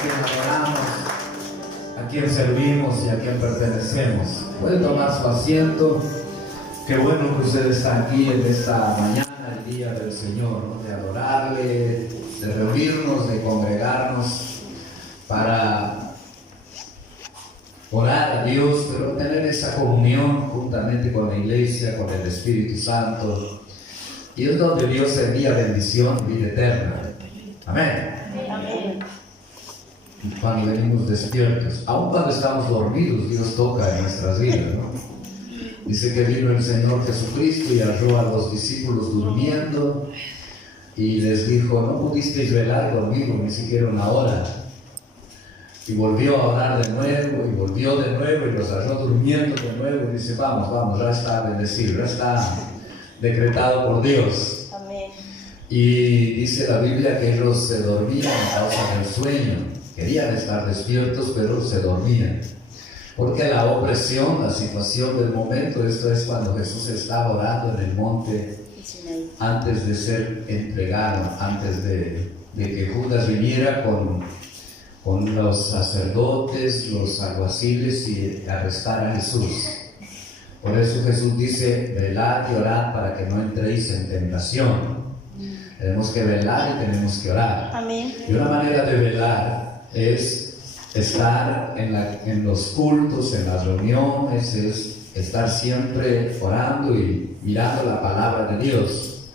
quien adoramos, a quien servimos y a quien pertenecemos. Pueden tomar su asiento. Qué bueno que usted está aquí en esta mañana, el día del Señor, ¿no? De adorarle, de reunirnos, de congregarnos para orar a Dios, pero tener esa comunión juntamente con la iglesia, con el Espíritu Santo. Y es donde Dios envía bendición, vida eterna. Amén. Amén. Cuando venimos despiertos, aun cuando estamos dormidos, Dios toca en nuestras vidas, ¿no? Dice que vino el Señor Jesucristo y halló a los discípulos durmiendo y les dijo: no pudisteis velar conmigo ni siquiera una hora. Y volvió a orar de nuevo y volvió de nuevo y los halló durmiendo de nuevo y dice: vamos, ya está bendecido, ya está decretado por Dios. Amén. Y dice la Biblia que ellos se dormían a causa del sueño. Querían estar despiertos, pero se dormían. Porque la opresión, la situación del momento, esto es cuando Jesús estaba orando en el monte antes de ser entregado, antes de que Judas viniera con los sacerdotes, los alguaciles y arrestar a Jesús. Por eso Jesús dice: velad y orad para que no entréis en tentación. Tenemos que velar y tenemos que orar. Amén. Y una manera de velar es estar en los cultos, en las reuniones, es estar siempre orando y mirando la palabra de Dios.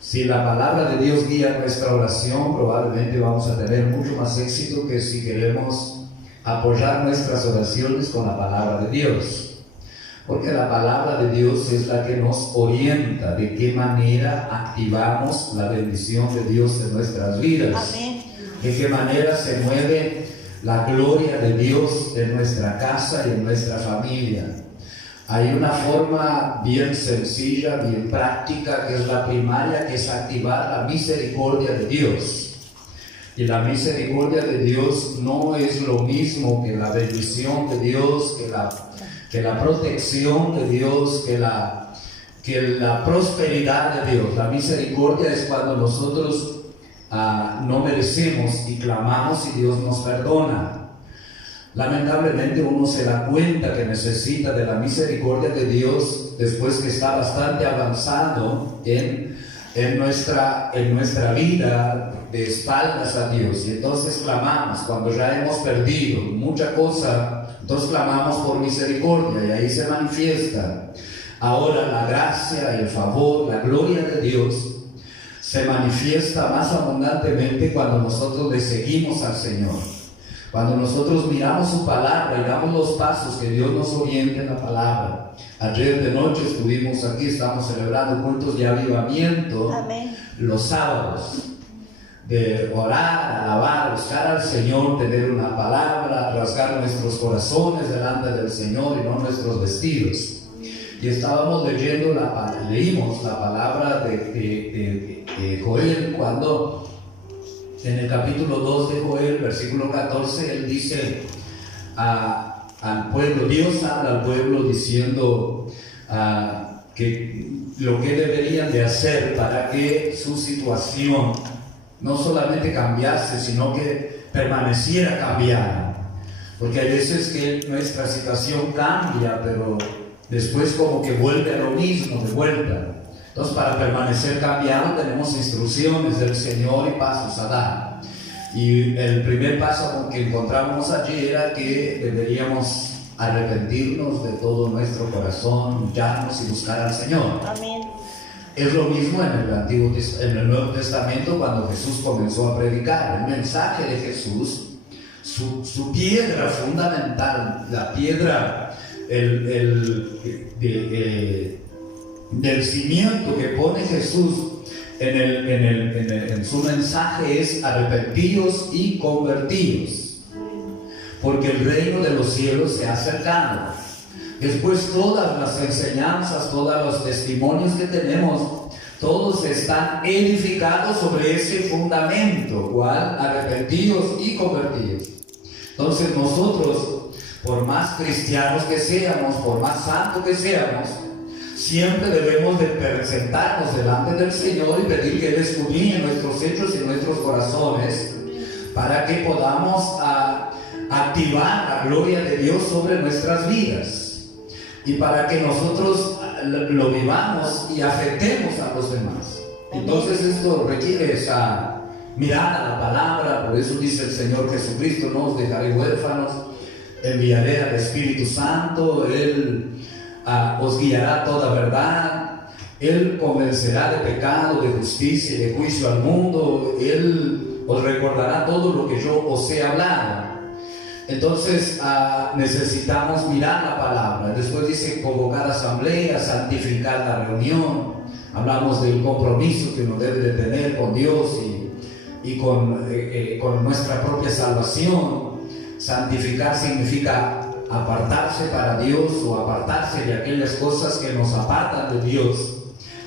Si la palabra de Dios guía nuestra oración, probablemente vamos a tener mucho más éxito que si queremos apoyar nuestras oraciones con la palabra de Dios. Porque la palabra de Dios es la que nos orienta de qué manera activamos la bendición de Dios en nuestras vidas. Amén. De qué manera se mueve la gloria de Dios en nuestra casa y en nuestra familia. Hay una forma bien sencilla, bien práctica, que es la primaria, que es activar la misericordia de Dios. Y la misericordia de Dios no es lo mismo que la bendición de Dios, que la protección de Dios, que la prosperidad de Dios. La misericordia es cuando nosotros no merecemos y clamamos y Dios nos perdona. Lamentablemente uno se da cuenta que necesita de la misericordia de Dios después que está bastante avanzado en nuestra vida, de espaldas a Dios, y entonces clamamos cuando ya hemos perdido mucha cosa. Entonces clamamos por misericordia y ahí se manifiesta. Ahora la gracia, el favor, la gloria de Dios se manifiesta más abundantemente cuando nosotros le seguimos al Señor. Cuando nosotros miramos su palabra y damos los pasos que Dios nos oriente en la palabra. Ayer de noche estuvimos aquí, estamos celebrando cultos de avivamiento. Amén. Los sábados, de orar, alabar, buscar al Señor, tener una palabra, rasgar nuestros corazones delante del Señor y no nuestros vestidos. Y estábamos leímos la palabra de Joel, cuando en el capítulo 2 de Joel, versículo 14, él dice al pueblo, Dios habla al pueblo diciendo que lo que deberían de hacer para que su situación no solamente cambiase, sino que permaneciera cambiada. Porque hay veces que nuestra situación cambia, pero después como que vuelve a lo mismo, de vuelta. Entonces, para permanecer cambiado tenemos instrucciones del Señor y pasos a dar. Y el primer paso que encontramos allí era que deberíamos arrepentirnos de todo nuestro corazón, humillarnos y buscar al Señor. Amén. Es lo mismo en el Nuevo Testamento, cuando Jesús comenzó a predicar. El mensaje de Jesús, su piedra fundamental, la piedra del cimiento que pone Jesús en su mensaje es: arrepentidos y convertidos, porque el reino de los cielos se ha acercado. Después todas las enseñanzas, todos los testimonios que tenemos, todos están edificados sobre ese fundamento, ¿cuál? Arrepentidos y convertidos. Entonces nosotros, por más cristianos que seamos, por más santos que seamos, siempre debemos de presentarnos delante del Señor y pedir que Él escudriñe nuestros hechos y nuestros corazones para que podamos activar la gloria de Dios sobre nuestras vidas y para que nosotros lo vivamos y afectemos a los demás. Entonces esto requiere esa mirada a la palabra. Por eso dice el Señor Jesucristo: no os dejaré huérfanos, enviaré al Espíritu Santo, Él os guiará a toda verdad, Él convencerá de pecado, de justicia y de juicio al mundo, Él os recordará todo lo que yo os he hablado. Entonces necesitamos mirar la palabra. Después dice convocar asamblea, santificar la reunión. Hablamos del compromiso que uno debe de tener con Dios y con nuestra propia salvación. Santificar significa apartarse para Dios o apartarse de aquellas cosas que nos apartan de Dios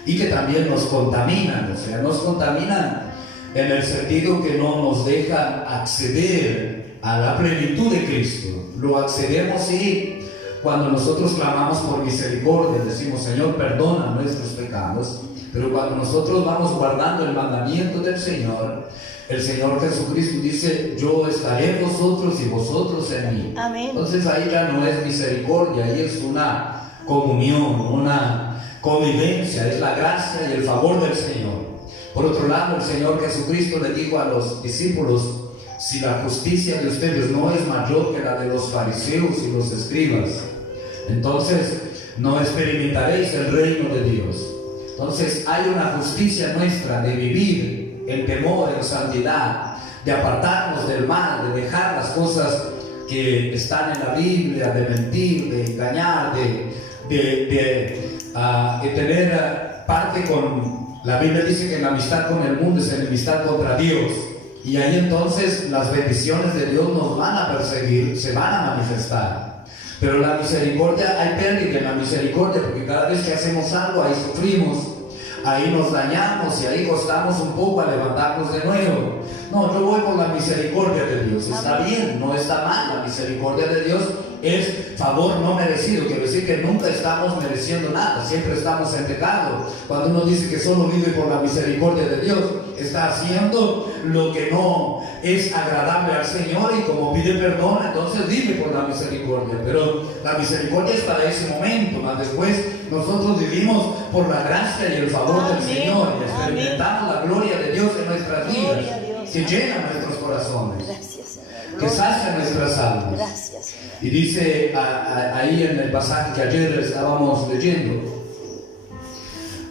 y que también nos contaminan. O sea, nos contaminan en el sentido que no nos dejan acceder a la plenitud de Cristo. Lo accedemos sí cuando nosotros clamamos por misericordia, decimos: Señor, perdona nuestros pecados. Pero cuando nosotros vamos guardando el mandamiento del Señor, el Señor Jesucristo dice: yo estaré en vosotros y vosotros en mí. Amén. Entonces ahí ya no es misericordia, ahí es una comunión, una convivencia, es la gracia y el favor del Señor. Por otro lado, el Señor Jesucristo le dijo a los discípulos: si la justicia de ustedes no es mayor que la de los fariseos y los escribas, entonces no experimentaréis el reino de Dios. Entonces hay una justicia nuestra de vivir en temor, en santidad, de apartarnos del mal, de dejar las cosas que están en la Biblia, de mentir, de engañar, de tener parte con... La Biblia dice que la amistad con el mundo es enemistad contra Dios. Y ahí entonces las bendiciones de Dios nos van a perseguir, se van a manifestar. Pero la misericordia, hay pérdida en la misericordia, porque cada vez que hacemos algo, ahí sufrimos, ahí nos dañamos y ahí costamos un poco a levantarnos de nuevo. No, yo voy por la misericordia de Dios. Está bien, no está mal. La misericordia de Dios es favor no merecido. Quiere decir que nunca estamos mereciendo nada, siempre estamos en pecado. Cuando uno dice que solo vive por la misericordia de Dios, está haciendo lo que no es agradable al Señor, y como pide perdón, entonces vive por la misericordia. Pero la misericordia es para ese momento, más después nosotros vivimos por la gracia y el favor del Señor, y experimentamos la gloria de Dios en nuestras vidas, que llena nuestros corazones. Gracias, Señor. Que sacia nuestras almas. Gracias, Señor. Y dice ahí en el pasaje que ayer estábamos leyendo,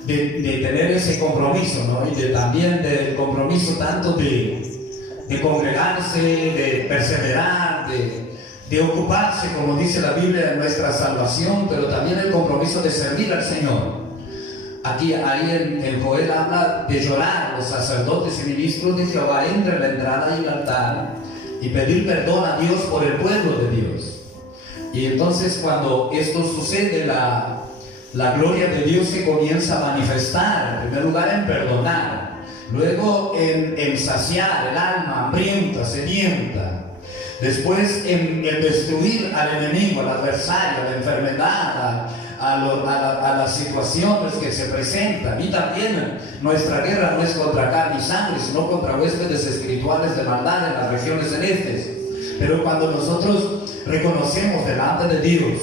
de tener ese compromiso, ¿no? Y también del compromiso tanto de congregarse, de perseverar, de ocuparse, como dice la Biblia, en nuestra salvación, pero también el compromiso de servir al Señor. Ahí en Joel habla de llorar. Los sacerdotes y ministros de Jehová entre en la entrada y el altar y pedir perdón a Dios por el pueblo de Dios. Y entonces cuando esto sucede, la gloria de Dios se comienza a manifestar, en primer lugar en perdonar, luego en saciar el alma hambrienta, sedienta, después en destruir al enemigo, al adversario, a la enfermedad, a las situaciones que se presentan. Y también nuestra guerra no es contra carne y sangre, sino contra huéspedes espirituales de maldad en las regiones celestes. Pero cuando nosotros reconocemos delante de Dios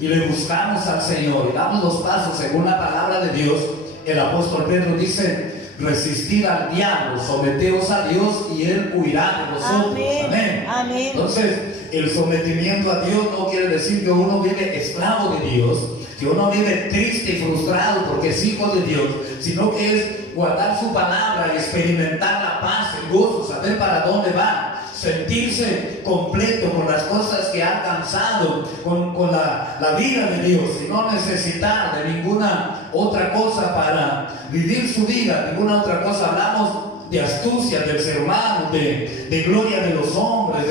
y le buscamos al Señor y damos los pasos según la palabra de Dios, el apóstol Pedro dice: resistid al diablo, someteos a Dios y él huirá de vosotros. Amén. Amén. Entonces, el sometimiento a Dios no quiere decir que uno vive esclavo de Dios, que uno vive triste y frustrado porque es hijo de Dios, sino que es guardar su palabra y experimentar la paz, el gozo, saber para dónde va, sentirse completo con las cosas que ha alcanzado, con la vida de Dios, y no necesitar de ninguna otra cosa para vivir su vida, ninguna otra cosa. Hablamos de astucia del ser humano, de gloria de los hombres,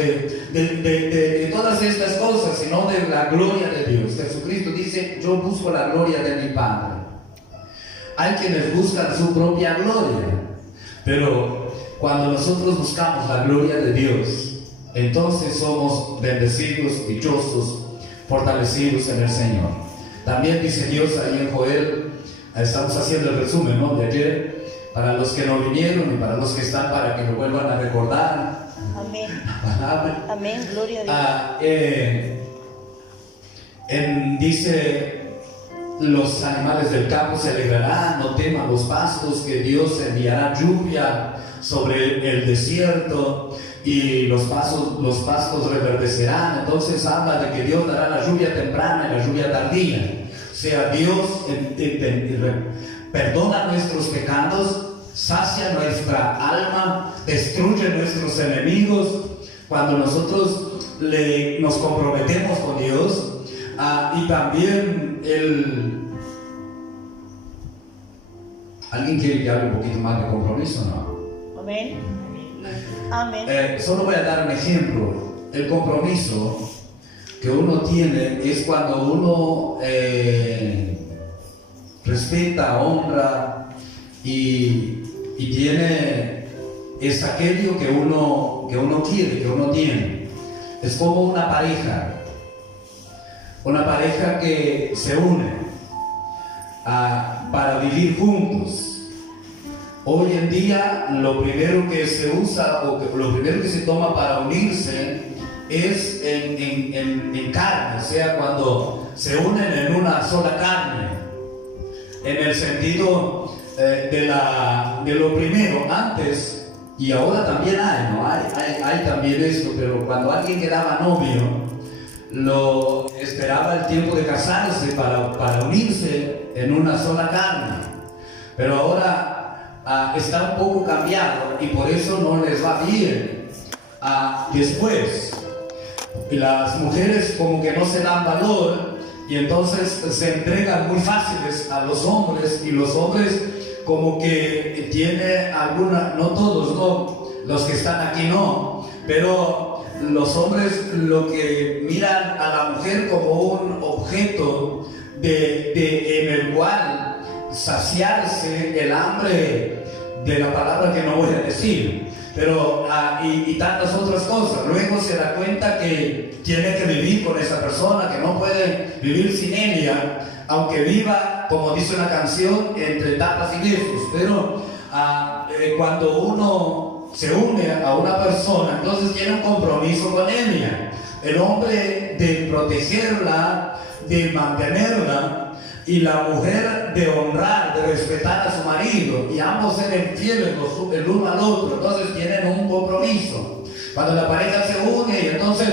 de todas estas cosas, sino de la gloria de Dios. Jesucristo dice: yo busco la gloria de mi Padre. Hay quienes buscan su propia gloria, pero cuando nosotros buscamos la gloria de Dios, entonces somos bendecidos, dichosos, fortalecidos en el Señor. También dice Dios ahí en Joel, estamos haciendo el resumen, ¿no?, de ayer, para los que no vinieron y para los que están, para que lo vuelvan a recordar. Amén. Amén. Amén. Gloria a Dios. Dice, los animales del campo se alegrarán, no teman los pastos, que Dios enviará lluvia sobre el desierto y los pastos reverdecerán. Entonces habla de que Dios dará la lluvia temprana y la lluvia tardía. O sea, Dios perdona nuestros pecados, sacia nuestra alma, destruye nuestros enemigos cuando nosotros nos comprometemos con Dios. Y también ¿alguien quiere que hable un poquito más de compromiso? ¿No? Amén. Amén. Solo voy a dar un ejemplo. El compromiso que uno tiene es cuando uno respeta, honra y tiene, es aquello que uno quiere, que uno tiene. Es como una pareja que se une para vivir juntos. Hoy en día lo primero que se usa o lo primero que se toma para unirse es en carne, o sea, cuando se unen en una sola carne, en el sentido de lo primero, antes, y ahora también hay, ¿no? Hay también esto, pero cuando alguien quedaba novio, lo esperaba el tiempo de casarse para unirse en una sola carne, pero ahora está un poco cambiado y por eso no les va bien. Después las mujeres como que no se dan valor y entonces se entregan muy fáciles a los hombres, y los hombres como que tiene alguna, no todos, no, los que están aquí no, pero los hombres lo que miran a la mujer como un objeto en el cual saciarse el hambre de la palabra que no voy a decir, pero y tantas otras cosas. Luego se da cuenta que tiene que vivir con esa persona, que no puede vivir sin ella, aunque viva, como dice una canción, entre tapas y besos. Pero cuando uno se une a una persona, entonces tiene un compromiso con ella. El hombre de protegerla, de mantenerla, y la mujer de honrar, de respetar a su marido, y ambos ser fieles el uno al otro. Entonces tienen un compromiso. Cuando la pareja se une y entonces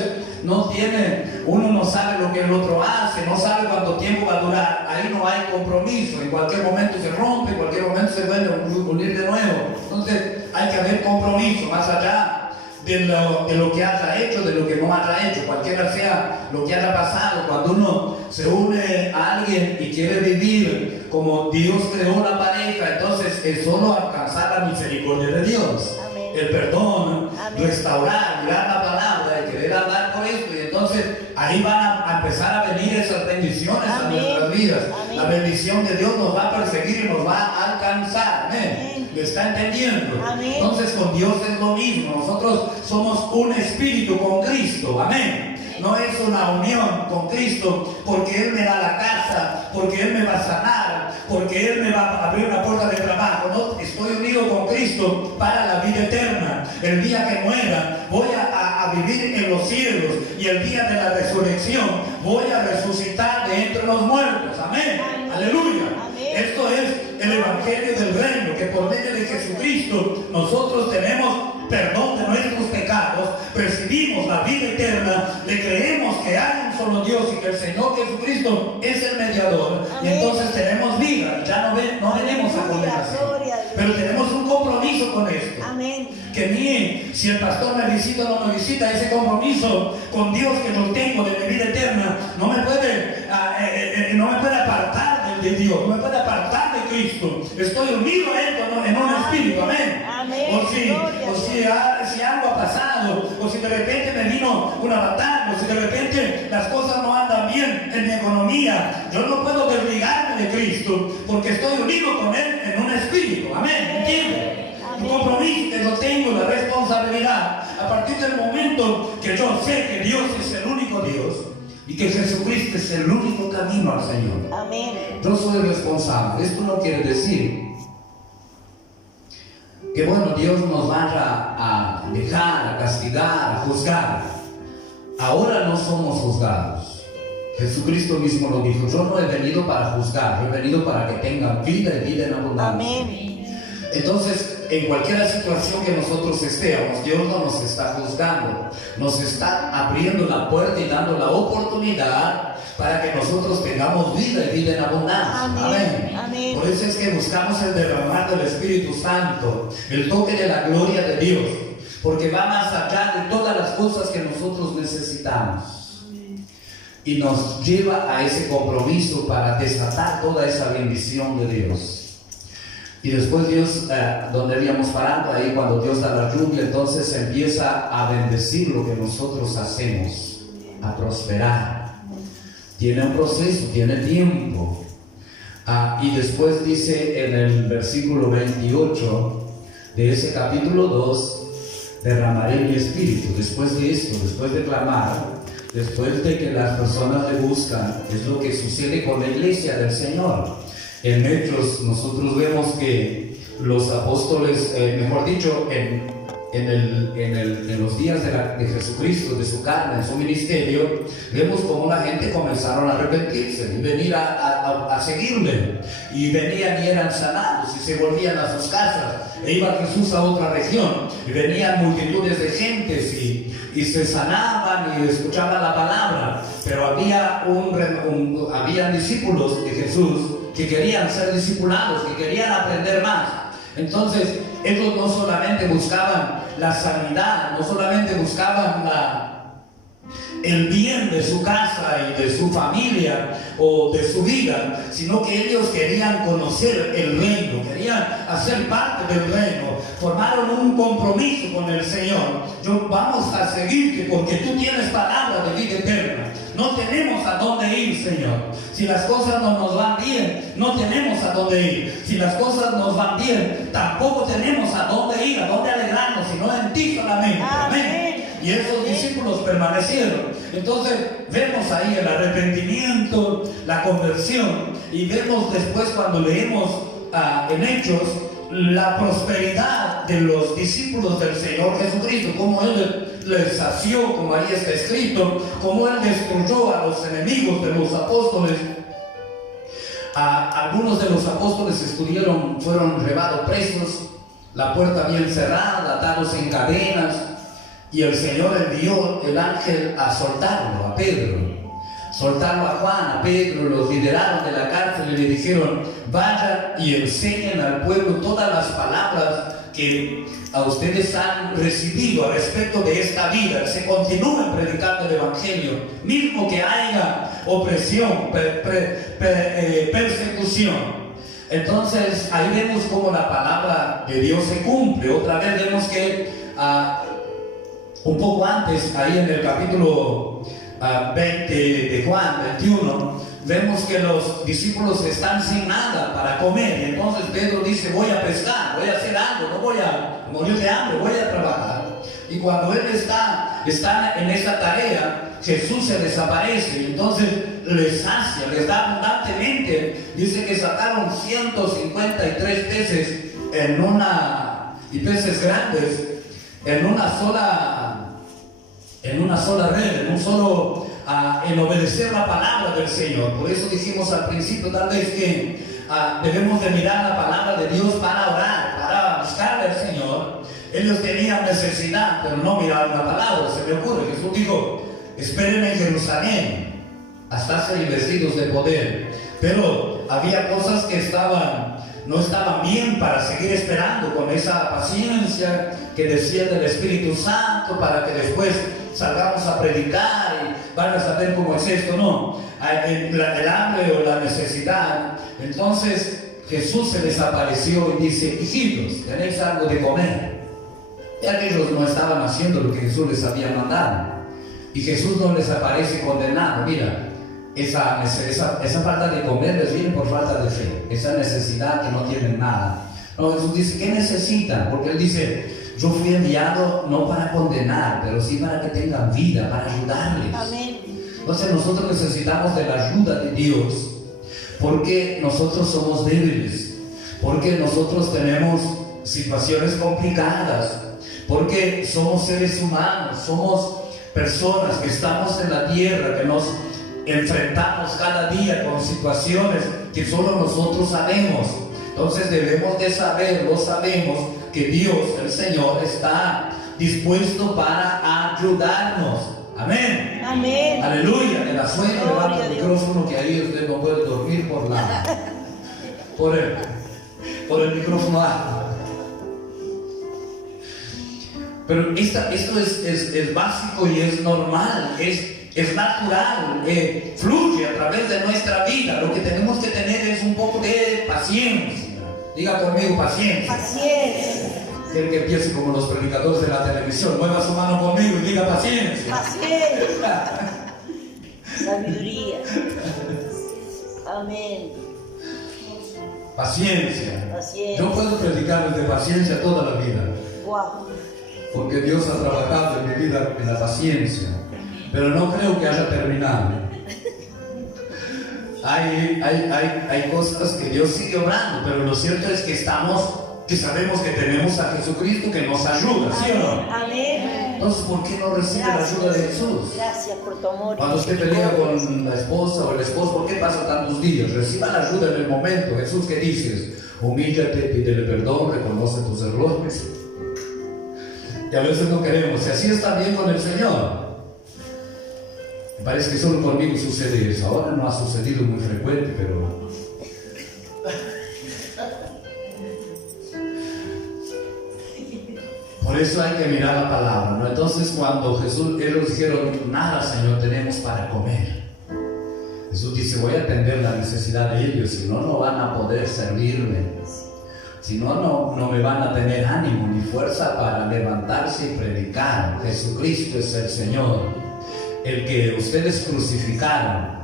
uno no sabe lo que el otro hace, no sabe cuánto tiempo va a durar, ahí no hay compromiso. En cualquier momento se rompe, en cualquier momento se vuelve a unir de nuevo. Entonces hay que haber compromiso, más allá de lo que haya hecho, de lo que no haya hecho, cualquiera sea lo que haya pasado. Cuando uno se une a alguien y quiere vivir como Dios creó la pareja, entonces es solo alcanzar la misericordia de Dios. Amén. El perdón, Amén. restaurar, mirar la palabra y querer andar con esto, y entonces ahí van a empezar a venir esas bendiciones. Amén. A nuestras vidas. Amén. La bendición de Dios nos va a perseguir y nos va a alcanzar. Amén. ¿Me está entendiendo? Amén. Entonces con Dios es lo mismo. Nosotros somos un espíritu con Cristo. Amén. No es una unión con Cristo porque Él me da la casa, porque Él me va a sanar, porque Él me va a abrir una puerta de trabajo. No, estoy unido con Cristo para la vida eterna. El día que muera voy a vivir en los cielos, y el día de la resurrección voy a resucitar de entre los muertos. Amén. Amén. Aleluya. Amén. Esto es el evangelio del reino, que por medio de Jesucristo nosotros tenemos perdón de nuestros pecados, recibimos la vida eterna, le creemos que hay un solo Dios y que el Señor Jesucristo es el mediador. Amén. Y entonces tenemos vida, ya no venimos a condenación, pero tenemos un compromiso con esto. Amén. Que si el pastor me visita o no me visita, ese compromiso con Dios que yo tengo de mi vida eterna no me puede apartar de Dios, no me puede apartar de Cristo. Estoy unido a Él en un espíritu. Amén. Amén. O si algo ha pasado, o si de repente me vino una batalla, o si de repente las cosas no andan bien en mi economía, yo no puedo desligarme de Cristo porque estoy unido con Él en un espíritu. Amén. ¿Entiende? El compromiso que yo tengo, la responsabilidad, a partir del momento que yo sé que Dios es el único Dios y que Jesucristo es el único camino al Señor. Amén. Yo soy responsable. Esto no quiere decir que Dios nos vaya a dejar, a castigar, a juzgar. Ahora no somos juzgados. Jesucristo mismo lo dijo: yo no he venido para juzgar, yo he venido para que tengan vida y vida en abundancia. Amén. Entonces, en cualquier situación que nosotros estemos, Dios no nos está juzgando, nos está abriendo la puerta y dando la oportunidad para que nosotros tengamos vida y vida en abundancia. Amén. Amén. Por eso es que buscamos el derramar del Espíritu Santo, el toque de la gloria de Dios, porque va más allá de todas las cosas que nosotros necesitamos y nos lleva a ese compromiso para desatar toda esa bendición de Dios. Y después Dios, donde habíamos parado, ahí cuando Dios da la lluvia, entonces empieza a bendecir lo que nosotros hacemos, a prosperar. Tiene un proceso, tiene tiempo. Y después dice en el versículo 28 de ese capítulo 2, derramaré mi espíritu. Después de esto, después de clamar, después de que las personas le buscan, es lo que sucede con la iglesia del Señor. En Hechos nosotros vemos que los apóstoles, mejor dicho, en los días de Jesucristo, de su carne, en su ministerio, vemos cómo la gente comenzaron a arrepentirse y venir a seguirle, y venían y eran sanados y se volvían a sus casas, e iba Jesús a otra región y venían multitudes de gentes y se sanaban y escuchaban la palabra. Pero había discípulos de Jesús que querían ser discipulados, que querían aprender más. Entonces ellos no solamente buscaban la sanidad, no solamente buscaban el bien de su casa y de su familia o de su vida, sino que ellos querían conocer el reino, querían hacer parte del reino, formaron un compromiso con el Señor. Vamos a seguirte porque tú tienes palabra de vida eterna. No tenemos a dónde ir, Señor. Si las cosas no nos van bien, no tenemos a dónde ir. Si las cosas nos van bien, tampoco tenemos a dónde ir, a dónde alegrarnos, sino en ti solamente. Amén. Y esos discípulos permanecieron. Entonces vemos ahí el arrepentimiento, la conversión, y vemos después cuando leemos en Hechos la prosperidad de los discípulos del Señor Jesucristo, como Él les sació, como ahí está escrito, como Él destruyó a los enemigos de los apóstoles. Algunos de los apóstoles fueron llevados presos, la puerta bien cerrada, atados en cadenas, y el Señor envió el ángel a soltarlo, a Pedro, soltarlo a Juan, a Pedro. Los lideraron de la cárcel y le dijeron: vayan y enseñen al pueblo todas las palabras que a ustedes han recibido al respecto de esta vida. Se continúen predicando el evangelio, mismo que haya opresión, persecución. Entonces ahí vemos cómo la palabra de Dios se cumple. Otra vez vemos que un poco antes, ahí en el capítulo 20 de Juan 21, vemos que los discípulos están sin nada para comer, y entonces Pedro dice: voy a pescar, voy a hacer algo, no voy a morir de hambre, voy a trabajar. Y cuando él está en esa tarea, Jesús se desaparece y entonces les sacia, les da abundantemente. Dice que sacaron 153 peces y peces grandes en una sola red, en obedecer la palabra del Señor. Por eso dijimos al principio, tal vez, que debemos de mirar la palabra de Dios para orar, para buscarle al Señor. Ellos tenían necesidad, pero no miraron la palabra. Se me ocurre, Jesús dijo: esperen en Jerusalén hasta ser investidos de poder. Pero había cosas que no estaban bien para seguir esperando con esa paciencia que decía del Espíritu Santo, para que después salgamos a predicar y van a saber cómo es esto. No, el hambre o la necesidad. Entonces Jesús se desapareció y dice: hijitos, ¿tenéis algo de comer? Y aquellos no estaban haciendo lo que Jesús les había mandado, y Jesús no les aparece condenado. Mira, esa falta de comer les viene por falta de fe, esa necesidad que no tienen nada. No, Jesús dice: ¿qué necesitan? Porque Él dice: yo fui enviado no para condenar, pero sí para que tengan vida, para ayudarles. Amén. Entonces nosotros necesitamos de la ayuda de Dios, porque nosotros somos débiles, porque nosotros tenemos situaciones complicadas, porque somos seres humanos, somos personas que estamos en la tierra, que nos enfrentamos cada día con situaciones que solo nosotros sabemos. Entonces debemos de saber, lo sabemos, que Dios, el Señor, está dispuesto para ayudarnos. Amén. Amén. Aleluya. En la sueño levanta el micrófono, que ahí usted no puede dormir por el micrófono. Pero esto es básico y es normal, es natural, fluye a través de nuestra vida. Lo que tenemos que tener es un poco de paciencia. Diga conmigo, paciencia. Paciencia. Quiero que empiece como los predicadores de la televisión. Mueva su mano conmigo y diga paciencia. Paciencia. Sabiduría. Amén. Paciencia. Paciencia. Yo puedo predicarles de paciencia toda la vida. Wow. Porque Dios ha trabajado en mi vida en la paciencia. Pero no creo que haya terminado. Hay cosas que Dios sigue obrando, pero lo cierto es que sabemos que tenemos a Jesucristo que nos ayuda, ¿sí o no? Amén. Entonces, ¿por qué no recibe la ayuda de Jesús? Gracias por tu amor. Cuando usted pelea con la esposa o el esposo, ¿por qué pasa tantos días? Reciba la ayuda en el momento. Jesús, ¿qué dices? Humíllate, pídele perdón, reconoce tus errores. Y a veces no queremos. Y así está bien con el Señor. Me parece que solo conmigo sucede eso. Ahora no ha sucedido muy frecuente, pero por eso hay que mirar la palabra, ¿no? Entonces cuando ellos dijeron, nada, Señor, tenemos para comer. Jesús dice, voy a atender la necesidad de ellos, si no, no van a poder servirme. Si no, no me van a tener ánimo ni fuerza para levantarse y predicar. Jesucristo es el Señor, el que ustedes crucificaron.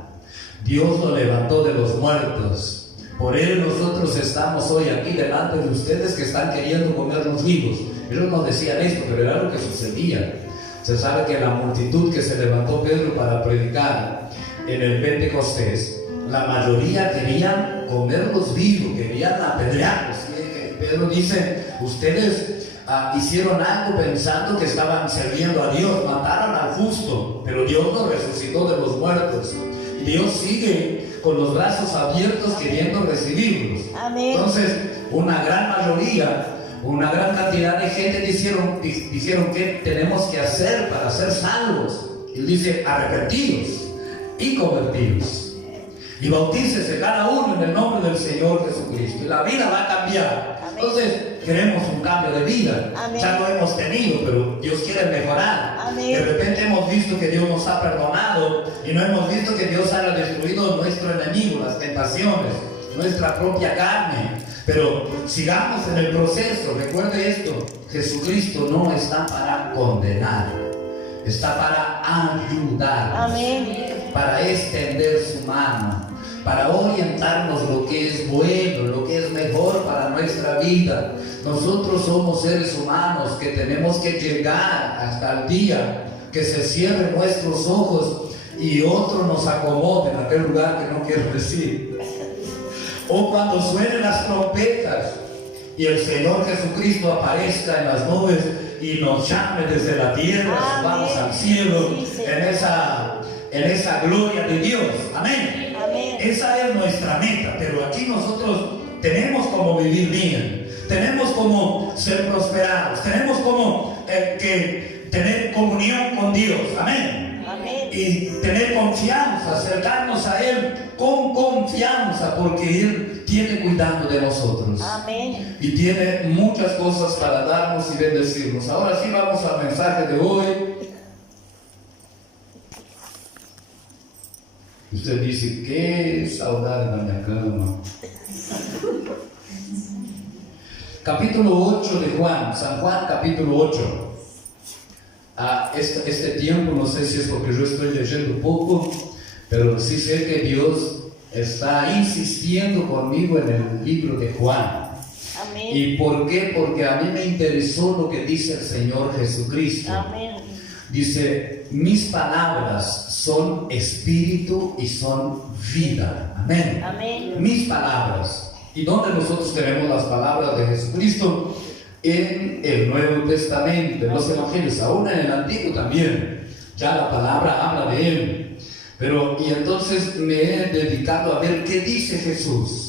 Dios lo levantó de los muertos. Por Él nosotros estamos hoy aquí delante de ustedes que están queriendo comernos vivos. Ellos no decían esto, pero era lo que sucedía. Se sabe que la multitud que se levantó Pedro para predicar en el Pentecostés, la mayoría querían comerlos vivos, querían apedrearlos. Pedro dice, ustedes hicieron algo pensando que estaban sirviendo a Dios, mataron al justo, pero Dios lo resucitó de los muertos. Y Dios sigue con los brazos abiertos queriendo recibirlos. Amén. Entonces, una gran mayoría, una gran cantidad de gente dijeron ¿qué tenemos que hacer para ser salvos? Y Él dice, arrepentidos y convertidos. Y bautícese cada uno en el nombre del Señor Jesucristo. Y la vida va a cambiar. Amén. Entonces, queremos un cambio de vida. Amén. Ya lo hemos tenido, pero Dios quiere mejorar. Amén. De repente hemos visto que Dios nos ha perdonado y no hemos visto que Dios haya destruido nuestro enemigo, las tentaciones, nuestra propia carne. Pero sigamos en el proceso. Recuerde esto: Jesucristo no está para condenar, está para ayudar. Amén. Para extender su mano, para orientarnos lo que es bueno, lo que es mejor para nuestra vida. Nosotros somos seres humanos que tenemos que llegar hasta el día que se cierren nuestros ojos y otro nos acomode en aquel lugar que no quiero decir. O cuando suenen las trompetas y el Señor Jesucristo aparezca en las nubes y nos llame desde la tierra, vamos al cielo, en esa gloria de Dios. Amén. Amén. Esa es nuestra meta. Pero aquí nosotros tenemos como vivir bien, tenemos como ser prosperados, tenemos como que tener comunión con Dios. Amén. Amén. Y tener confianza, acercarnos a Él con confianza, porque Él tiene cuidado de nosotros. Amén. Y tiene muchas cosas para darnos y bendecirnos. Ahora sí vamos al mensaje de hoy. Usted dice, qué saudade da minha cama. Capítulo 8 de Juan, San Juan capítulo 8. Este tiempo, no sé si es porque yo estoy leyendo poco, pero sí sé que Dios está insistiendo conmigo en el libro de Juan. Amén. ¿Y por qué? Porque a mí me interesó lo que dice el Señor Jesucristo. Amén. Dice, mis palabras son espíritu y son vida. Amén. Amén. Mis palabras. ¿Y dónde nosotros tenemos las palabras de Jesucristo? en el Nuevo Testamento, en los Evangelios, aún en el Antiguo también. Ya la palabra habla de Él. Y entonces me he dedicado a ver qué dice Jesús.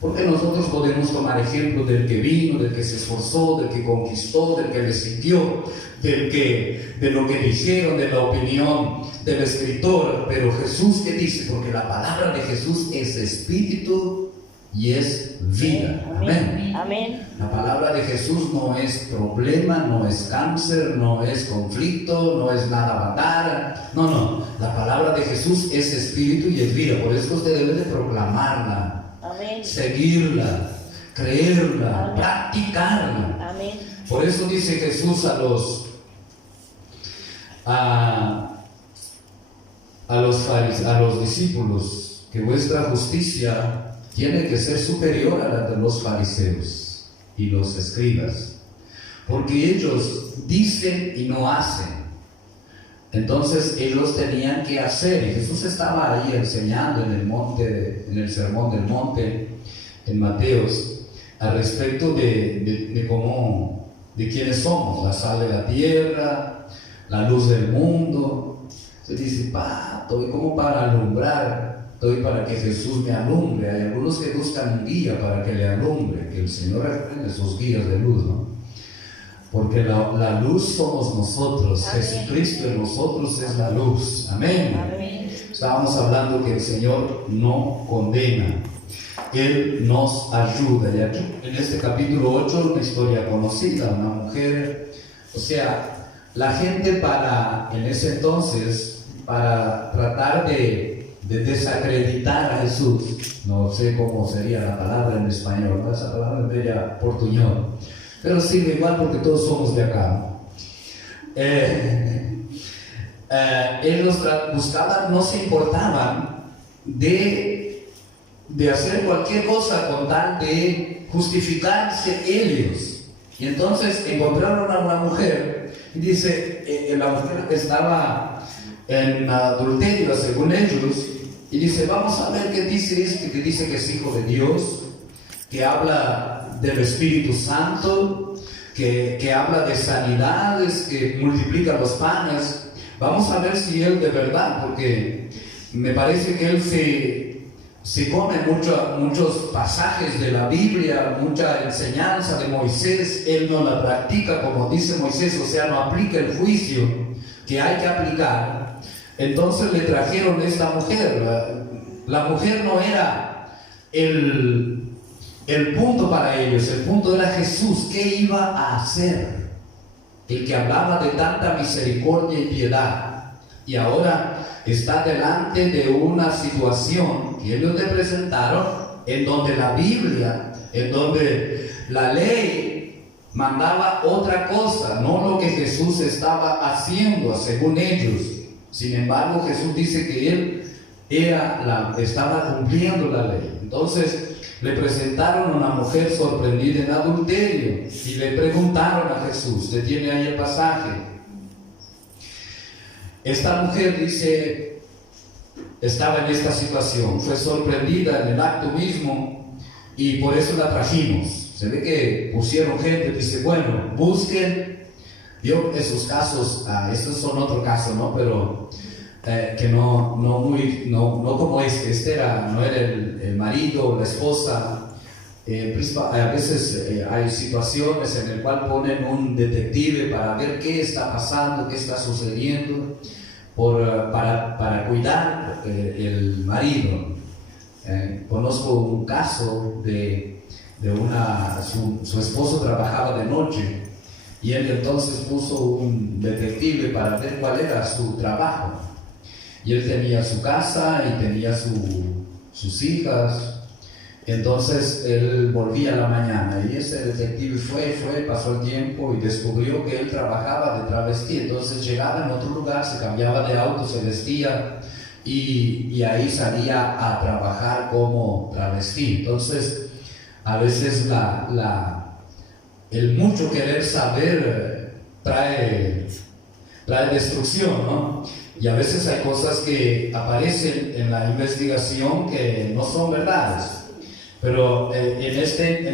Porque nosotros podemos tomar ejemplo del que vino, del que se esforzó, del que conquistó, del que le siguió, de lo que dijeron, de la opinión del escritor. Pero Jesús, ¿qué dice? Porque la palabra de Jesús es espíritu y es vida. Amén. Amén. La palabra de Jesús no es problema, no es cáncer, no es conflicto, no es nada matar. No. La palabra de Jesús es espíritu y es vida. Por eso usted debe de proclamarla. Amén. Seguirla, creerla, Amén. practicarla. Amén. Por eso dice Jesús a los discípulos que vuestra justicia tiene que ser superior a la de los fariseos y los escribas, porque ellos dicen y no hacen. Entonces ellos tenían que hacer, y Jesús estaba ahí enseñando en el sermón del monte, en Mateos, al respecto de quiénes somos, la sal de la tierra, la luz del mundo. Se dice, estoy como para alumbrar, estoy para que Jesús me alumbre. Hay algunos que buscan un guía para que le alumbre, que el Señor reprende sus guías de luz, ¿no? Porque la luz somos nosotros. Amén. Jesucristo en nosotros es la luz. Amén. Amén. Estábamos hablando que el Señor no condena, Él nos ayuda. Y aquí en este capítulo 8, una historia conocida, una mujer, la gente en ese entonces, para tratar de desacreditar a Jesús, no sé cómo sería la palabra en español, ¿no? Esa palabra es bella portuñol, pero sirve igual porque todos somos de acá. Ellos buscaban, no se importaban de hacer cualquier cosa con tal de justificarse ellos. Y entonces encontraron a una mujer y dice, la mujer estaba en adulterio según ellos, y dice, vamos a ver qué dice este, que dice que es hijo de Dios, que habla del Espíritu Santo, que habla de sanidades, que multiplica los panes. Vamos a ver si él de verdad, porque me parece que él se come muchos pasajes de la Biblia, mucha enseñanza de Moisés, él no la practica como dice Moisés, no aplica el juicio que hay que aplicar. Entonces le trajeron esta mujer. La mujer no era el punto para ellos, el punto era Jesús. ¿Qué iba a hacer? El que hablaba de tanta misericordia y piedad, y ahora está delante de una situación que ellos le presentaron, en donde la Biblia, en donde la ley mandaba otra cosa, no lo que Jesús estaba haciendo según ellos. Sin embargo, Jesús dice que él estaba cumpliendo la ley. Entonces le presentaron a una mujer sorprendida en adulterio y le preguntaron a Jesús, usted tiene ahí el pasaje. Esta mujer dice, estaba en esta situación, fue sorprendida en el acto mismo y por eso la trajimos. Se ve que pusieron gente, dice, bueno, busquen. Vio esos casos, estos son otro caso, ¿no? Pero que no como este no era el marido o la esposa. A veces hay situaciones en las cuales ponen un detective para ver qué está pasando, qué está sucediendo, para cuidar el marido. Conozco un caso de su esposo trabajaba de noche y él entonces puso un detective para ver cuál era su trabajo. Y él tenía su casa y tenía sus hijas. Entonces él volvía a la mañana y ese detective pasó el tiempo y descubrió que él trabajaba de travesti. Entonces llegaba en otro lugar, se cambiaba de auto, se vestía y ahí salía a trabajar como travesti. Entonces a veces el mucho querer saber trae destrucción, ¿no? Y a veces hay cosas que aparecen en la investigación que no son verdades. Pero en este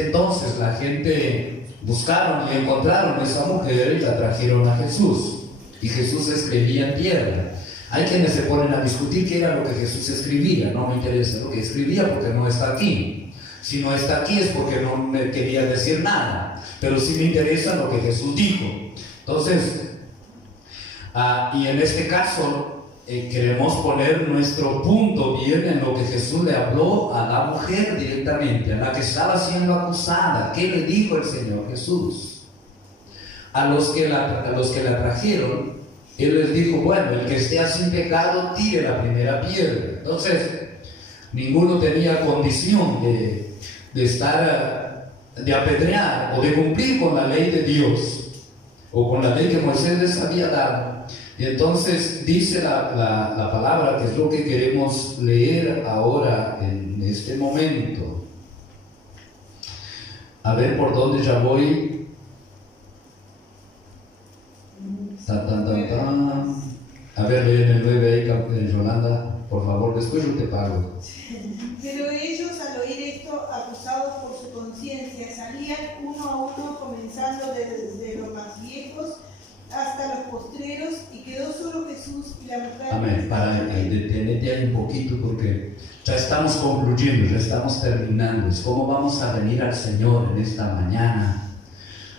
entonces la gente buscaron y encontraron a esa mujer y la trajeron a Jesús. Y Jesús escribía en tierra. Hay quienes se ponen a discutir qué era lo que Jesús escribía. No me interesa lo que escribía porque no está aquí. Si no está aquí es porque no me quería decir nada. Pero sí me interesa lo que Jesús dijo. Entonces, y en este caso queremos poner nuestro punto bien en lo que Jesús le habló a la mujer directamente, a la que estaba siendo acusada. ¿Qué le dijo el Señor Jesús? A los que la trajeron, Él les dijo, bueno, el que esté sin pecado, tire la primera piedra. Entonces, ninguno tenía condición de apedrear o de cumplir con la ley de Dios o con la ley que Moisés les había dado. Y entonces dice la palabra, que es lo que queremos leer ahora en este momento. A ver por dónde ya voy. A ver, leen el 9 ahí, Yolanda, por favor, después yo te pago. Pero ellos, al oír esto, acusados por su conciencia, salían uno a uno, comenzando desde los más viejos hasta los postreros, y quedó solo Jesús y la mujer. Amén. Para detenerte ahí un poquito, porque ya estamos concluyendo, ya estamos terminando. Es como vamos a venir al Señor en esta mañana,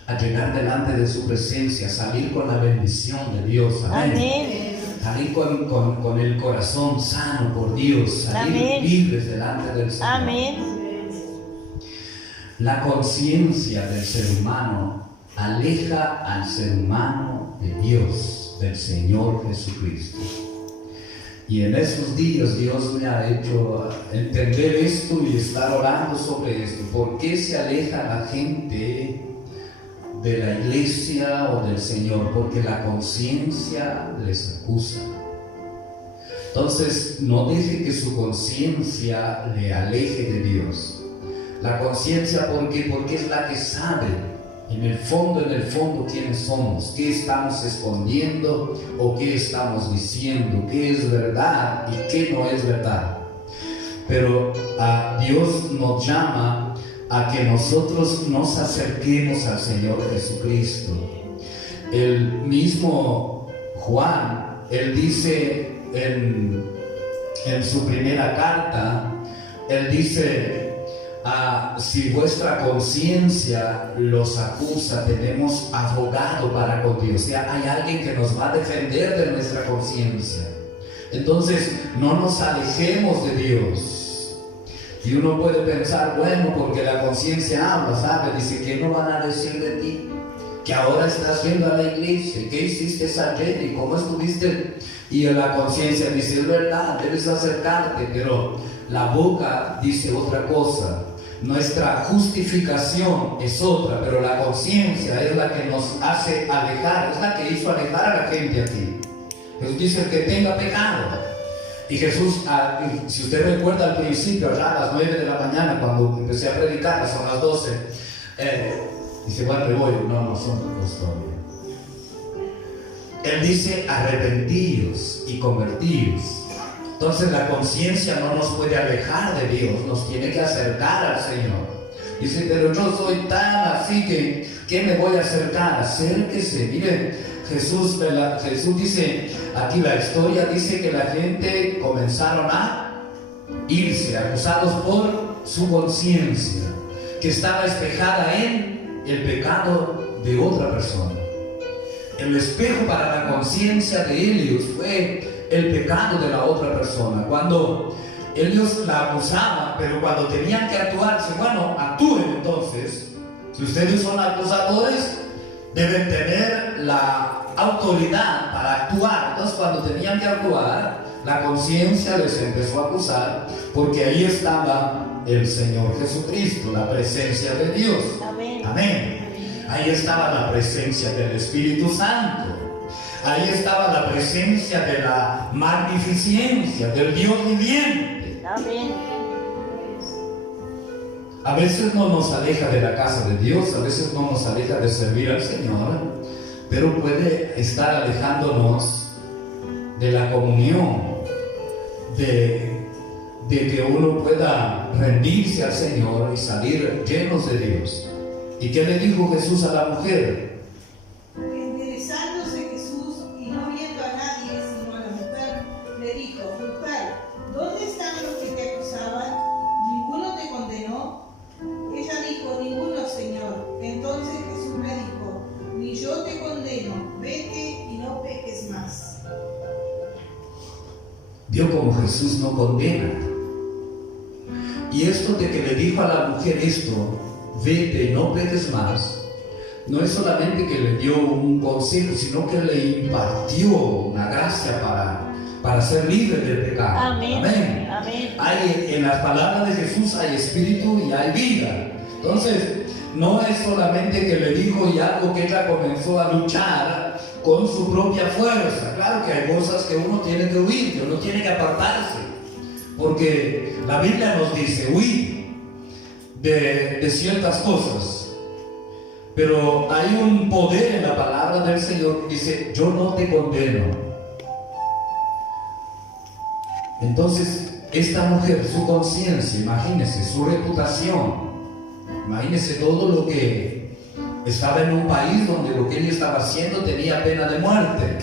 a llegar delante de su presencia, salir con la bendición de Dios. Amén. Amén. Salir con el corazón sano por Dios, salir Amén. libres delante del Señor. Amén. La conciencia del ser humano aleja al ser humano de Dios, del Señor Jesucristo. Y en esos días Dios me ha hecho entender esto y estar orando sobre esto. ¿Por qué se aleja la gente de la iglesia o del Señor? Porque la conciencia les acusa. Entonces, no deje que su conciencia le aleje de Dios. La conciencia, ¿por qué? Porque es la que sabe en el fondo, quiénes somos, qué estamos escondiendo o qué estamos diciendo, qué es verdad y qué no es verdad. Pero Dios nos llama a que nosotros nos acerquemos al Señor Jesucristo. El mismo Juan, él dice en su primera carta, él dice, si vuestra conciencia los acusa, tenemos abogado para con Dios. O sea, hay alguien que nos va a defender de nuestra conciencia. Entonces, no nos alejemos de Dios. Y uno puede pensar, bueno, porque la conciencia habla, ¿sabe? Dice, ¿qué no van a decir de ti? Que ahora estás yendo a la iglesia, ¿qué hiciste ayer y cómo estuviste? Y la conciencia dice, es verdad, debes acercarte, pero la boca dice otra cosa. Nuestra justificación es otra, pero la conciencia es la que nos hace alejar, es la que hizo alejar a la gente aquí. Jesús dice, el que tenga pecado. Y Jesús, si usted recuerda al principio, allá a las 9 de la mañana, cuando empecé a predicar, son las 12, dice, bueno, me voy. No son dos todavía. Él dice, arrepentíos y convertíos. Entonces la conciencia no nos puede alejar de Dios, nos tiene que acercar al Señor. Dice, pero yo soy tan así que me voy a acercar. Acérquese. Miren, Jesús dice, aquí la historia dice que la gente comenzaron a irse, acusados por su conciencia, que estaba espejada en el pecado de otra persona. El espejo para la conciencia de ellos fue el pecado de la otra persona. Cuando ellos la acusaban, pero cuando tenían que actuar, bueno, actúen entonces. Si ustedes son acusadores, deben tener la autoridad para actuar. Entonces, cuando tenían que actuar, la conciencia les empezó a acusar, porque ahí estaba el Señor Jesucristo, la presencia de Dios. Amén. Amén. Ahí estaba la presencia del Espíritu Santo. Ahí estaba la presencia de la magnificencia del Dios viviente. Amén. A veces no nos aleja de la casa de Dios, a veces no nos aleja de servir al Señor, pero puede estar alejándonos de la comunión, de que uno pueda rendirse al Señor y salir llenos de Dios. ¿Y qué le dijo Jesús a la mujer? Enderezándose Jesús y no viendo a nadie sino a la mujer, le dijo: Mujer, ¿dónde están los que te acusaban? ¿Ninguno te condenó? Ella dijo: Ninguno, Señor. Entonces Jesús le dijo: Ni yo te condeno, vete y no peques más. Vio como Jesús no condena. Y esto de que le dijo a la mujer esto, vete y no peques más, no es solamente que le dio un consejo, sino que le impartió una gracia para ser libre del pecado. Amén. Amén. Amén. En las palabras de Jesús hay espíritu y hay vida. Entonces, no es solamente que le dijo y algo que ella comenzó a luchar con su propia fuerza. Claro que hay cosas que uno tiene que huir, que uno tiene que apartarse, porque la Biblia nos dice huir de ciertas cosas. Pero hay un poder en la palabra del Señor que dice: yo no te condeno. Entonces, esta mujer, su conciencia, imagínese, su reputación, imagínese todo lo que estaba en un país donde lo que ella estaba haciendo tenía pena de muerte.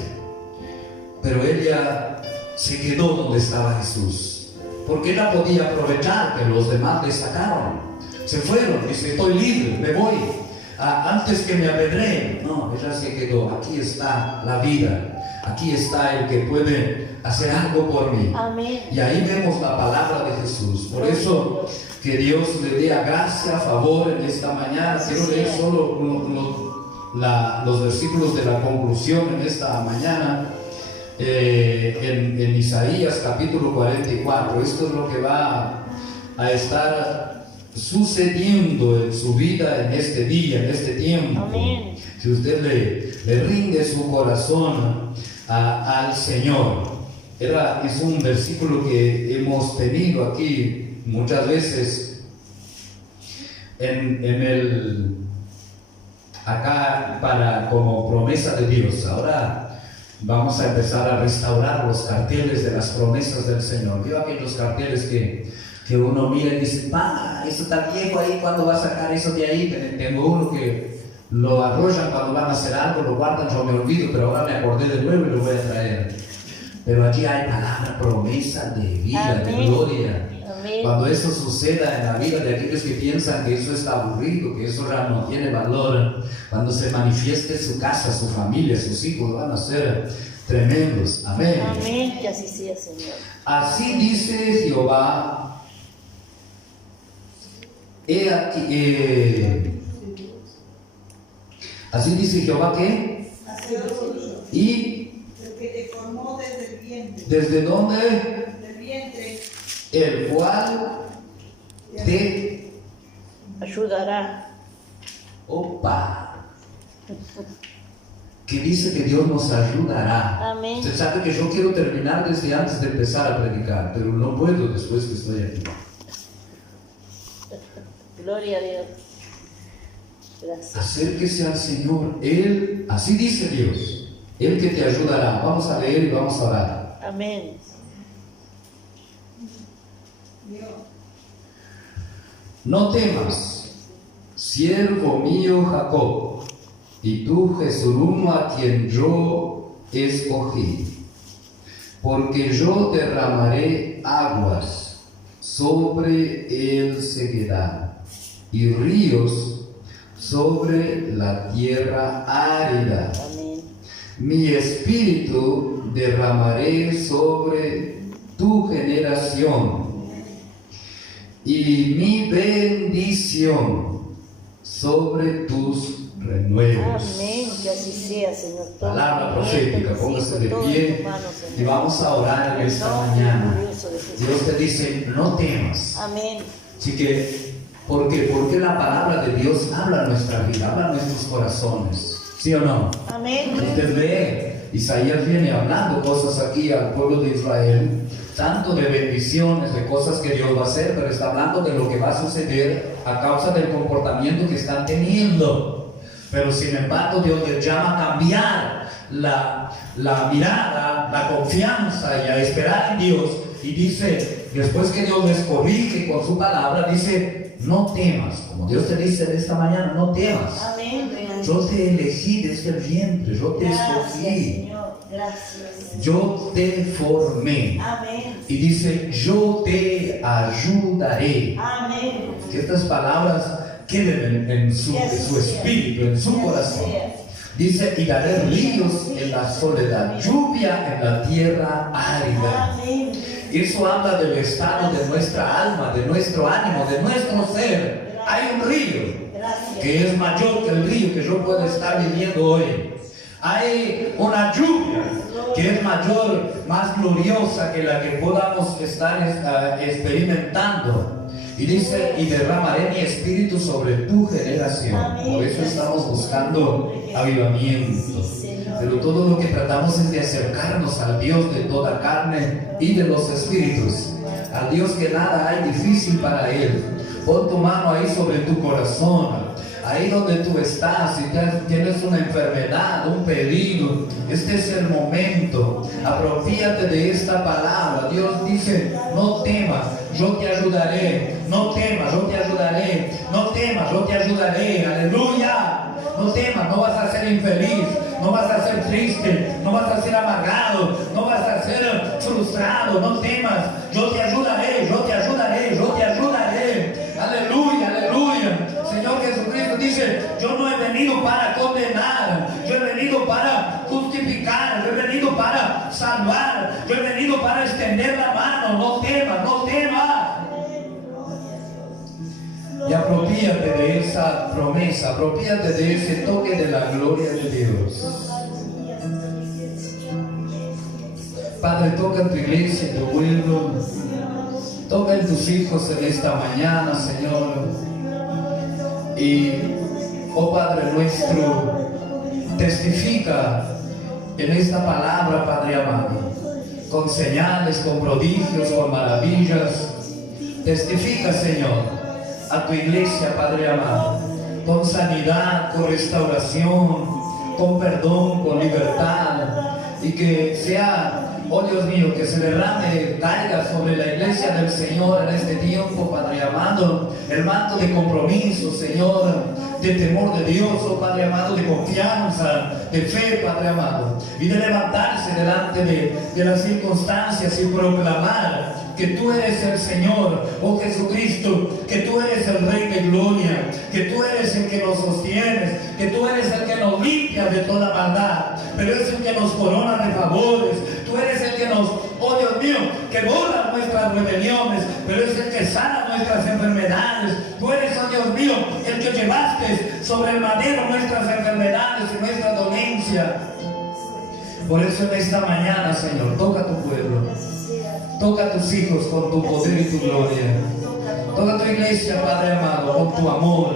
Pero ella se quedó donde estaba Jesús, porque ella podía aprovechar que los demás le sacaron. Se fueron, dice: estoy libre, me voy. Antes que me apedreen. No, ella se quedó. Aquí está la vida, aquí está el que puede hacer algo por mí. Amén. Y ahí vemos la palabra de Jesús. Por eso, que Dios le dé gracia, favor en esta mañana. Quiero leer solo los versículos de la conclusión en esta mañana. En Isaías capítulo 44. Esto es lo que va a estar sucediendo en su vida en este día, en este tiempo. Amén. Si usted le rinde su corazón al Señor. Es un versículo que hemos tenido aquí muchas veces acá como promesa de Dios. Ahora vamos a empezar a restaurar los carteles de las promesas del Señor. Veo aquellos carteles que uno mira y dice: eso está viejo ahí, ¿cuándo va a sacar eso de ahí? Tengo uno que lo arrollan cuando van a hacer algo, lo guardan, yo me olvido, pero ahora me acordé de nuevo y lo voy a traer. Pero allí hay palabra, promesa de vida, Amén. de gloria. Amén. Cuando eso suceda en la vida de aquellos que piensan que eso está aburrido, que eso ya no tiene valor, cuando se manifieste su casa, su familia, sus hijos van a ser tremendos. Amén. Amén. Que así sea, Señor. Así dice Jehová. He aquí, así dice Jehová que, Hacedor tuyo, y el que te formó desde el vientre. desde donde, Del vientre el cual te, Ayudará. opa, que dice que Dios nos ayudará. Amén. Usted sabe que yo quiero terminar desde antes de empezar a predicar, pero no puedo después que estoy aquí. Gloria a Dios. Gracias. Acérquese al Señor. Él, así dice Dios, Él que te ayudará. Vamos a leer y vamos a orar. Amén. Dios. No temas, siervo mío Jacob, y tú Jesurún, a quien yo escogí, porque yo derramaré aguas sobre el sequedad y ríos sobre la tierra árida. Amén. Mi espíritu derramaré sobre tu generación y mi bendición sobre tus renuevos. Amén. Que así sea, Señor. Todo Palabra tu profética, bien, póngase de todo pie en tu mano, Señor. y vamos a orar en esta mañana. Dios te dice: no temas. Amén. Así que, ¿por qué? Porque la palabra de Dios habla a nuestra vida, habla a nuestros corazones. ¿Sí o no? Amén. Usted ve, Isaías viene hablando cosas aquí al pueblo de Israel, tanto de bendiciones, de cosas que Dios va a hacer, pero está hablando de lo que va a suceder a causa del comportamiento que están teniendo. Pero sin embargo, Dios les llama a cambiar la mirada, la confianza y a esperar en Dios. Y dice, después que Dios les corrige con su palabra, dice: no temas. Como Dios te dice en esta mañana, no temas. Amén. Yo te elegí desde el vientre, yo te escogí, Señor. Gracias. yo te formé. Amén. Y dice, yo te ayudaré. Amén. Que estas palabras queden en su espíritu, en su corazón. Dice, y daré ríos en la soledad, lluvia en la tierra árida. Amén. Eso habla del estado de nuestra alma, de nuestro ánimo, de nuestro ser. Hay un río que es mayor que el río que yo puedo estar viviendo hoy. Hay una lluvia que es mayor, más gloriosa que la que podamos estar experimentando. Y dice, y derramaré mi espíritu sobre tu generación. Por eso estamos buscando avivamiento. Pero todo lo que tratamos es de acercarnos al Dios de toda carne y de los espíritus. Al Dios que nada hay difícil para Él. Pon tu mano ahí sobre tu corazón. Ahí donde tú estás, si tienes una enfermedad, un pedido, este es el momento. Apropiate de esta palabra. Dios dice, no temas, yo te ayudaré. No temas, yo te ayudaré. No temas, yo te ayudaré. Aleluya. No temas, no vas a ser infeliz, no vas a ser triste, no vas a ser amargado, no vas a ser frustrado. No temas, yo te ayudaré, yo te ayudaré, yo te ayudaré. Aleluya, aleluya. Señor Jesucristo dice, yo no he venido para condenar, yo he venido para justificar, yo he venido para salvar, yo he venido para extender la mano. No temas, no temas. Y apropiate de esa promesa, apropiate de ese toque de la gloria de Dios. Padre, toca en tu iglesia, en tu pueblo, toca en tus hijos en esta mañana, Señor. Y, oh Padre nuestro, testifica en esta palabra, Padre amado, con señales, con prodigios, con maravillas. Testifica, Señor, a tu iglesia, Padre amado, con sanidad, con restauración, con perdón, con libertad, y que sea, oh Dios mío, que se derrame, caiga sobre la iglesia del Señor en este tiempo, Padre amado, el manto de compromiso, Señor, de temor de Dios, oh Padre amado, de confianza, de fe, Padre amado, y de levantarse delante de las circunstancias y proclamar que tú eres el Señor, oh Jesucristo, que tú eres el Rey de gloria, que tú eres el que nos sostienes, que tú eres el que nos limpia de toda maldad, pero es el que nos corona de favores. Tú eres el que nos, oh Dios mío, que borra nuestras rebeliones, pero es el que sana nuestras enfermedades. Tú eres, oh Dios mío, el que llevaste sobre el madero nuestras enfermedades y nuestra dolencia. Por eso en esta mañana, Señor, toca a tu pueblo, toca a tus hijos con tu poder y tu gloria. Toca a tu iglesia, Padre amado, con tu amor,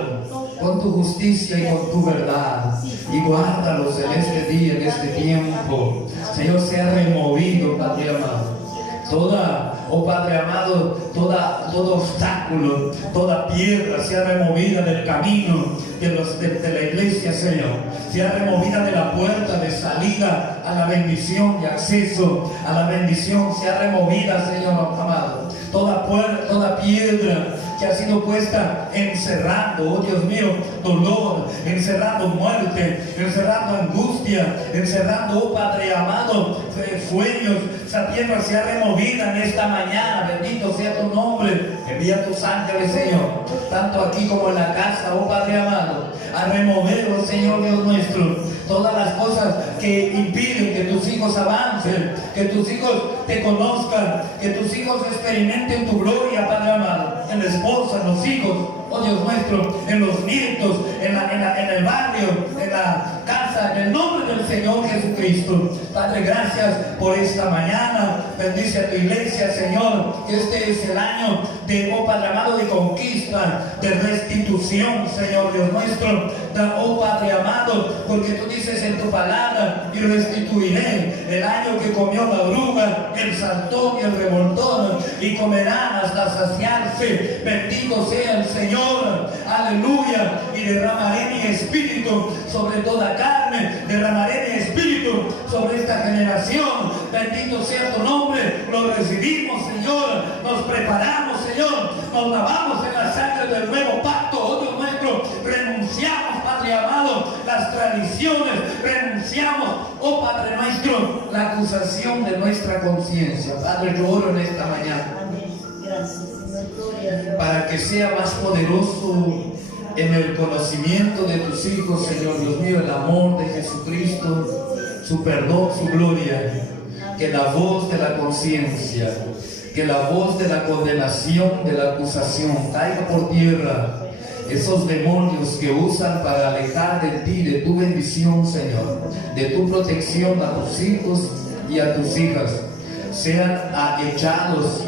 con tu justicia y con tu verdad. Y guárdalos en este día, en este tiempo. Señor, sea removido, Padre amado, toda, oh Padre amado, todo obstáculo, toda piedra sea removida del camino de la iglesia, Señor. Sea removida de la puerta de salida a la bendición y acceso a la bendición. Sea removida, Señor amado, toda puerta, toda piedra que ha sido puesta encerrando, oh Dios mío, dolor, encerrando muerte, encerrando angustia, encerrando, oh Padre amado, sueños. Esa piedra sea removida en esta mañana. Bendito sea tu nombre. Envía tus ángeles, Señor, tanto aquí como en la casa, oh Padre amado, a removerlo, Señor Dios nuestro, todas las cosas que impiden que tus hijos avancen, que tus hijos te conozcan, que tus hijos experimenten tu gloria, Padre amado, en la esposa, en los hijos, oh Dios nuestro, en los nietos, en el barrio, en la casa, en el nombre del Señor Jesucristo. Padre, gracias por esta mañana. Bendice a tu iglesia, Señor, que este es el año de, oh Padre amado, de conquista, de restitución, Señor Dios nuestro. Oh Padre amado, porque tú dices en tu palabra, y restituiré el año que comió la oruga, el saltón y el revoltón, y comerán hasta saciarse. Bendito sea el Señor, aleluya. Y derramaré mi espíritu sobre toda carne, derramaré mi espíritu sobre esta generación. Bendito sea tu nombre. Lo recibimos, Señor, nos preparamos, Señor, nos lavamos en la sangre del nuevo pacto, oh Dios nuestro, renunciamos, Padre amado, las tradiciones, renunciamos, oh Padre nuestro, la acusación de nuestra conciencia. Padre, yo oro en esta mañana. Amén. Gracias, Señor. Gloria a Dios. Para que sea más poderoso en el conocimiento de tus hijos, Señor Dios mío, el amor de Jesucristo, su perdón, su gloria, que la voz de la conciencia, que la voz de la condenación, de la acusación, caiga por tierra. Esos demonios que usan para alejar de ti, de tu bendición, Señor, de tu protección a tus hijos y a tus hijas, sean echados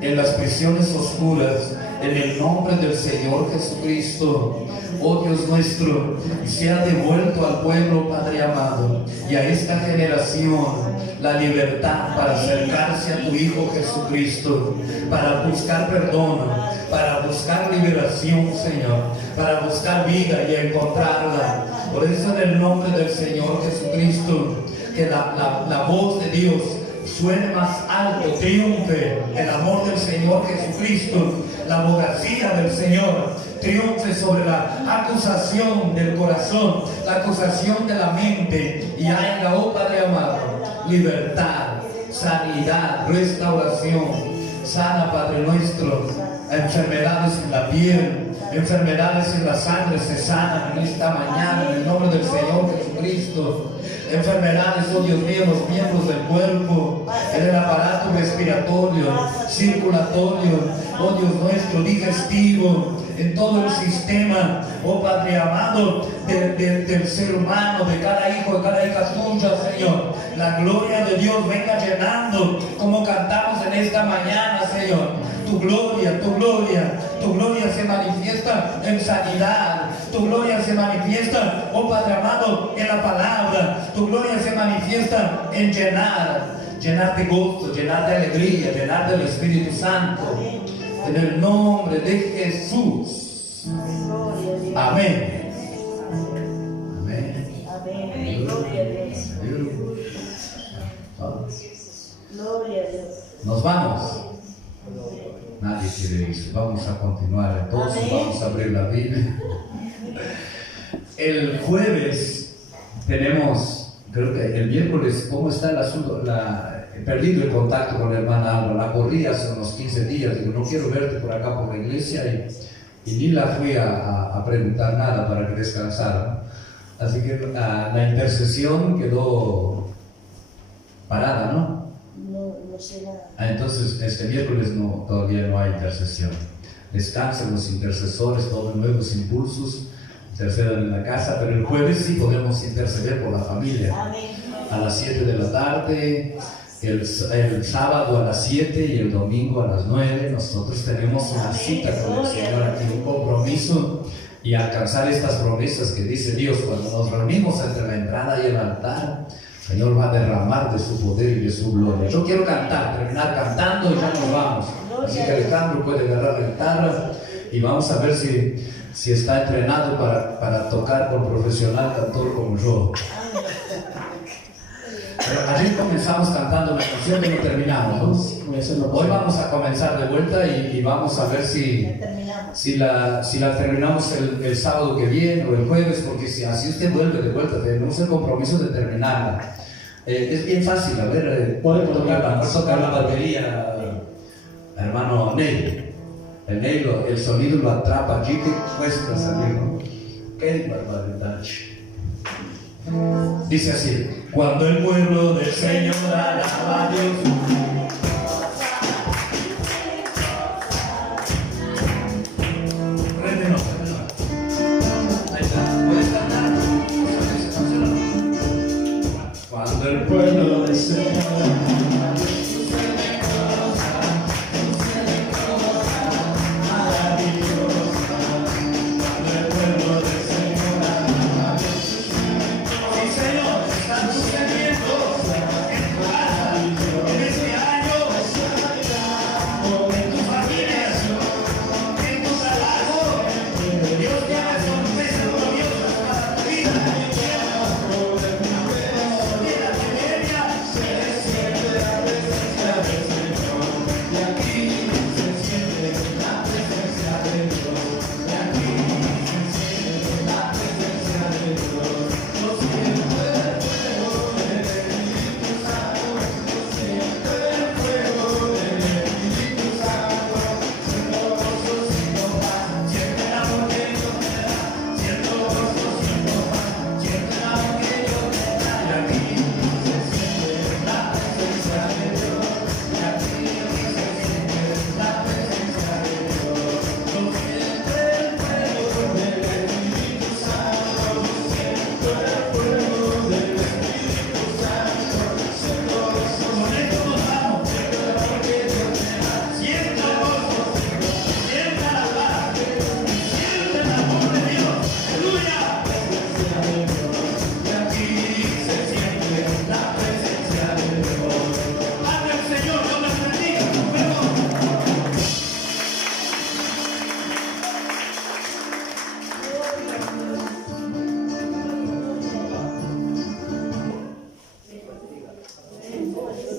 en las prisiones oscuras, en el nombre del Señor Jesucristo. Oh Dios nuestro, y sea devuelto al pueblo, Padre amado, y a esta generación la libertad para acercarse a tu Hijo Jesucristo, para buscar perdón, para buscar liberación, Señor, para buscar vida y encontrarla. Por eso, en el nombre del Señor Jesucristo, que la voz de Dios suene más alto, triunfe el amor del Señor Jesucristo, la abogacía del Señor triunfe sobre la acusación del corazón, la acusación de la mente, y haya, oh Padre amado, libertad, sanidad, restauración. Sana, Padre nuestro, enfermedades en la piel, enfermedades en la sangre se sanan en esta mañana en el nombre del Señor Jesucristo. Enfermedades, oh Dios mío, los miembros del cuerpo, en el aparato respiratorio, circulatorio, oh Dios nuestro, digestivo, en todo el sistema, oh Padre amado, del ser humano, de cada hijo, de cada hija tuya, Señor. La gloria de Dios venga llenando, como cantamos en esta mañana, Señor. Tu gloria, tu gloria, tu gloria se manifiesta en sanidad, tu gloria se manifiesta, oh Padre amado, en la palabra, tu gloria se manifiesta en llenar de gozo, llenar de alegría, llenar del Espíritu Santo, en el nombre de Jesús. Amén. Amén. Amén. Gloria a Dios. Gloria a Dios. Nos vamos. Nadie quiere irse. Vamos a continuar entonces. Amén. Vamos a abrir la Biblia. El jueves tenemos, creo que el miércoles, ¿cómo está el asunto? He perdido el contacto con la hermana Alba. La corrí hace unos 15 días. Digo, no quiero verte por acá por la iglesia, y ni la fui a preguntar nada para que descansara. Así que la intercesión quedó parada, ¿no? No sé nada. Entonces, este miércoles todavía no hay intercesión. Descansen los intercesores, tomen nuevos impulsos, intercedan en la casa, pero el jueves sí podemos interceder por la familia. Amén. A las 7 de la tarde, el sábado a las 7 y el domingo a las 9. Nosotros tenemos una cita con el Señor aquí, un compromiso, y alcanzar estas promesas que dice Dios. Cuando nos reunimos entre la entrada y el altar, el Señor va a derramar de su poder y de su gloria. Yo quiero terminar cantando y ya nos vamos. Así que Alejandro puede agarrar la guitarra y vamos a ver si está entrenado para tocar con profesional cantor como yo. Pero ayer comenzamos cantando la canción que no terminamos, ¿no? Hoy vamos a comenzar de vuelta y vamos a ver si la terminamos el sábado que viene o el jueves, porque si así usted vuelve de vuelta, tenemos el compromiso de terminarla. Es bien fácil, a ver, puede tocar la batería, hermano Ney. El Ney, el sonido lo atrapa allí, que cuesta salir, ¿no? ¡Qué barbaridad! Dice así: cuando el pueblo del Señor alaba a Dios, ahí está, ¿puedes cantar? Cuando el pueblo del Señor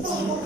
Como